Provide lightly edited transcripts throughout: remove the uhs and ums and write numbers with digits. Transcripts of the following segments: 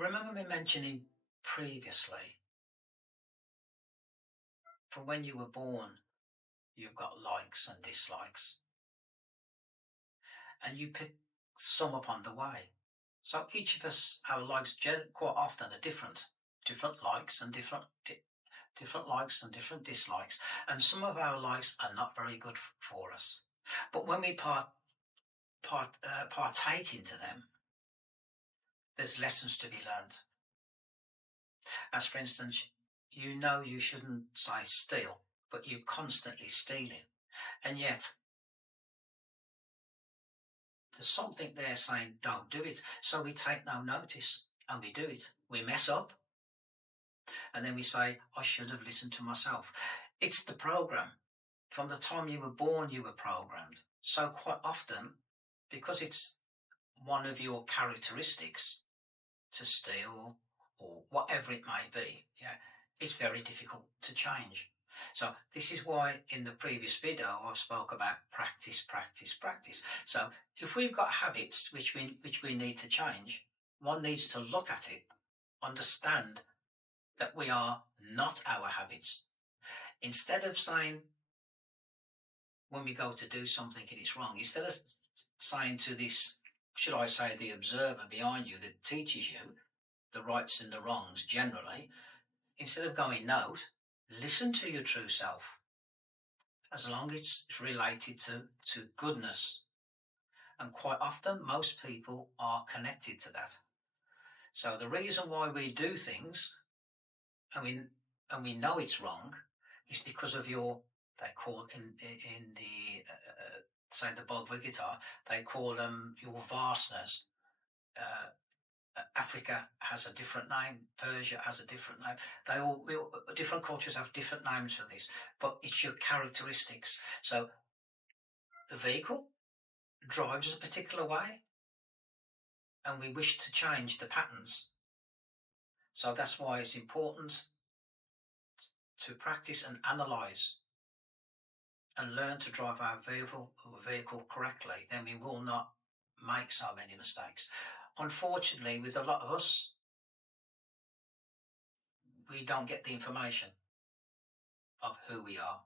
Remember me mentioning previously, from when you were born, you've got likes and dislikes, and you pick some up on the way. So each of us, our likes quite often are different. Different likes and different likes and different dislikes, and some of our likes are not very good for us. But when we partake into them, there's lessons to be learned. As for instance, you know you shouldn't say steal, but you're constantly stealing, and yet there's something there saying don't do it. So we take no notice and we do it. We mess up, and then we say, I should have listened to myself. It's the program. From the time you were born, you were programmed. So quite often, because it's one of your characteristics to steal or whatever it may be, it's very difficult to change. So this is why in the previous video I spoke about practice, practice, practice. So if we've got habits which we need to change, one needs to look at it, understand that we are not our habits. Instead of saying, when we go to do something and it's wrong, instead of saying to this, should I say, the observer behind you that teaches you the rights and the wrongs generally, instead of going no, listen to your true self, as long as it's related to goodness. And quite often, most people are connected to that. So the reason why we do things, and we know it's wrong, is because of they call in the say the Bhagavad Gita, they call them your vasanas. Africa has a different name, Persia has a different name. Different cultures have different names for this, but it's your characteristics. So the vehicle drives a particular way, and we wish to change the patterns. So that's why it's important to practice and analyze and learn to drive our vehicle correctly. Then we will not make so many mistakes. Unfortunately, with a lot of us, we don't get the information of who we are,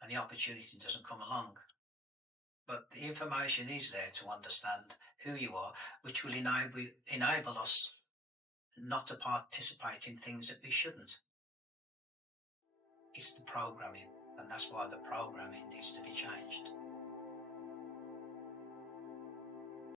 and the opportunity doesn't come along. But the information is there to understand who you are, which will enable us not to participate in things that we shouldn't. It's the programming, and that's why the programming needs to be changed.